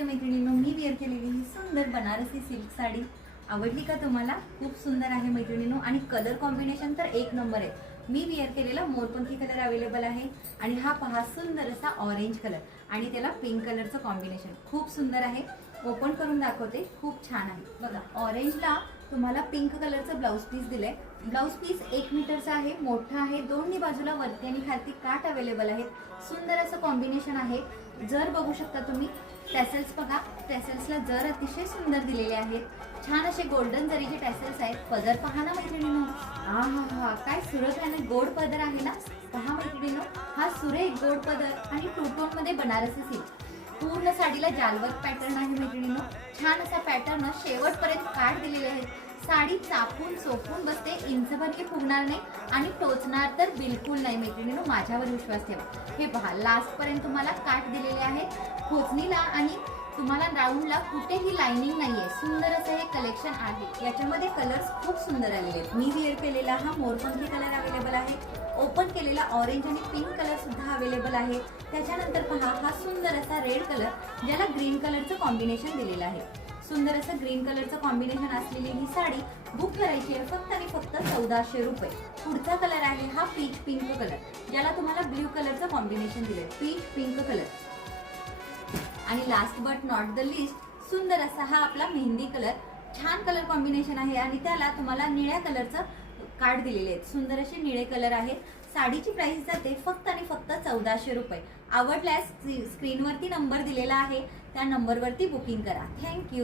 नमस्ते मैत्रिणींनो, मी वेअर केलेली ही सुंदर बनारसी सिल्क साडी आवडली का तुम्हाला? खूप सुंदर आहे मैत्रिणींनो आणि कलर कॉम्बिनेशन तर एक नंबर आहे। मी वेअर केलेला मोरपंखी कलर अवेलेबल आहे आणि हा पहा सुंदर असा ऑरेंज कलर आणि त्याला पिंक कलरचं कॉम्बिनेशन खूप सुंदर आहे। ओपन करून दाखवते, खूप छान आहे बघा। ऑरेंजला तुम्हाला पिंक कलरचं ब्लाउज पीस दिलंय। ब्लाउज पीस 1 मीटरचा आहे, मोठा आहे, दोन्ही बाजूला वरती आणि खालती काठ अवेलेबल आहेत। सुंदर असं कॉम्बिनेशन आहे। जर बघू शकता तुम्ही टॅसल्स बघा, टॅसल्सला जर अतिशय सुंदर दिलेले आहेत। छान असे गोल्डन जरीचे टॅसल्स आहेत। पदर पहा ना मैत्रिणींनो, हा हा हा काय सुरेख आणि गोड पदर आहे ना। पहा मैत्रिणींनो, हा सुरेख गोड पदर आणि टू टोन मध्ये बनारसी सिल्क पूर्ण साडीला जालवर्क पॅटर्न आहे मैत्रिणींनो। छान असा पॅटर्न शेवटपर्यंत काठ दिलेले आहेत। साडी चापून चोपून बसते, इंचभरही फुगणार नाही आणि टोचणार तर बिलकुल नाही मैत्रिणींनो, माझ्यावर विश्वास ठेवा। हे पहा लास्ट पर्यंत तुम्हाला काठ दिलेले आहेत खोचणीला आणि तुम्हाला राऊंडला कुठेही लाइनिंग नाहीये। सुंदर असं हे कलेक्शन आहे। याच्यामध्ये कलर्स खूप सुंदर आलेले आहेत। मी वेअर केलेला हा मोरपंखी कलर अवेलेबल आहे, ओपन केलेला ऑरेंज आणि पिंक कलर सुद्धा अवेलेबल आहे। त्याच्यानंतर पहा हा सुंदर असा रेड कलर ज्याला ग्रीन कलरचं कॉम्बिनेशन दिलेलं आहे। सुंदर असं ग्रीन कलरचं कॉम्बिनेशन असलेली ही साडी बुक करायची आहे फक्त आणि फक्त 1400 रुपये। पुढचा कलर आहे हा पीच पिंक कलर ज्याला तुम्हाला ब्ल्यू कलरचं कॉम्बिनेशन दिलंय, पीच पिंक कलर। आणि last but not the list सुंदर असा हा आपला मेहंदी कलर, छान कलर कॉम्बिनेशन आहे आणि त्याला तुम्हाला निळ्या कलरचं कार्ड दिलेले आहेत। सुंदर असे निळे कलर आहेत। साडीची प्राइस जाते फक्त आणि फक्त 1400 रुपये। आवडल्यास स्क्रीनवरती नंबर दिलेला आहे, त्या नंबरवरती बुकिंग करा। थँक्यू।